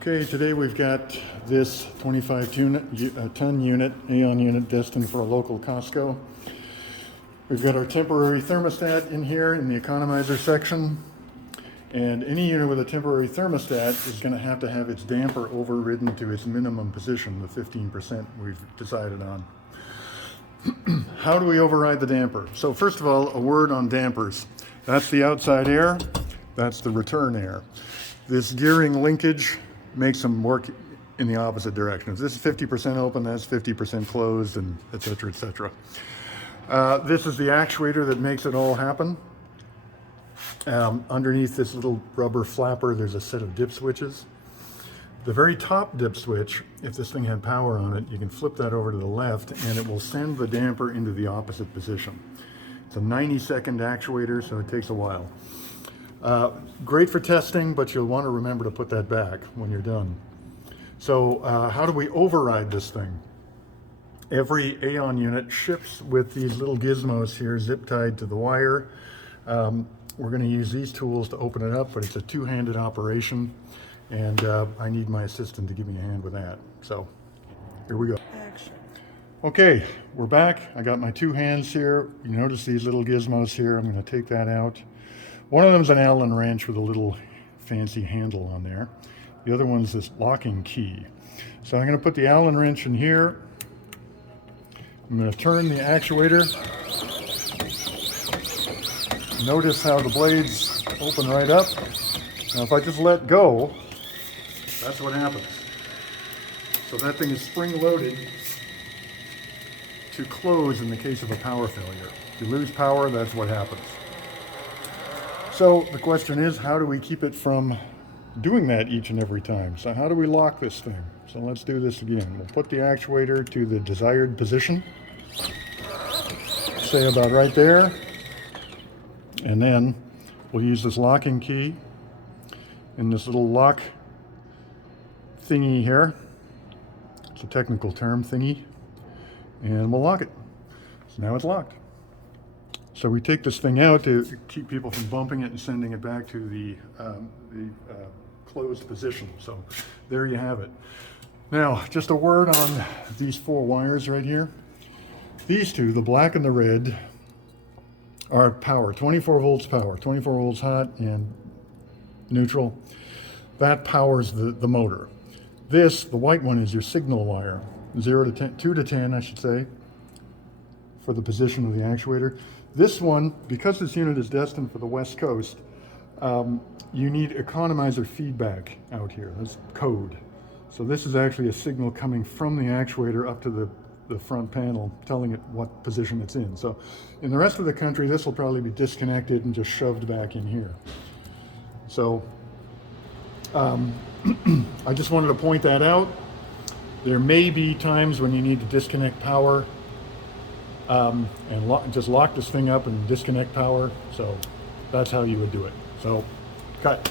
Okay, today we've got this 25-ton unit, AAON unit, destined for a local Costco. We've got our temporary thermostat in here in the Economizer section. And any unit with a temporary thermostat is going to have its damper overridden to its minimum position, the 15% we've decided on. How do we override the damper? So first of all, a word on dampers. That's the outside air, that's the return air. This gearing linkage makes them work in the opposite direction. If this is 50% open, that's 50% closed, and et cetera, et cetera. This is the actuator that makes it all happen. Underneath this little rubber flapper, there's a set of dip switches. The very top dip switch, if this thing had power on it, you can flip that over to the left and it will send the damper into the opposite position. It's a 90-second actuator, so it takes a while. Great for testing, but you'll want to remember to put that back when you're done. So how do we override this thing? Every AAON unit ships with these little gizmos here zip tied to the wire. We're going to use these tools to open it up, but it's a two-handed operation, and I need my assistant to give me a hand with that. So here we go. Action. Okay, we're back. I got my two hands here. You notice these little gizmos here. I'm going to take that out. One of them is an Allen wrench with a little fancy handle on there. The other one's this locking key. So I'm going to put the Allen wrench in here. I'm going to turn the actuator. Notice how the blades open right up. Now if I just let go, that's what happens. So that thing is spring-loaded to close in the case of a power failure. If you lose power, that's what happens. So the question is, how do we keep it from doing that each and every time? So how do we lock this thing? So let's do this again. We'll put the actuator to the desired position. Say about right there. And then we'll use this locking key in this little lock thingy here. It's a technical term, thingy. And we'll lock it. So now it's locked. So we take this thing out to keep people from bumping it and sending it back to the closed position. So there you have it. Now, just a word on these four wires right here. These two, the black and the red, are power, 24 volts power, 24 volts hot and neutral. That powers the motor. This, the white one, is your signal wire, 0 to 10, 2 to 10, I should say, for the position of the actuator. This one, because this unit is destined for the West Coast, you need economizer feedback out here. That's code. So this is actually a signal coming from the actuator up to the front panel, telling it what position it's in. So in the rest of the country, this will probably be disconnected and just shoved back in here. So I just wanted to point that out. There may be times when you need to disconnect power and just lock this thing up and disconnect power. So that's how you would do it. So cut.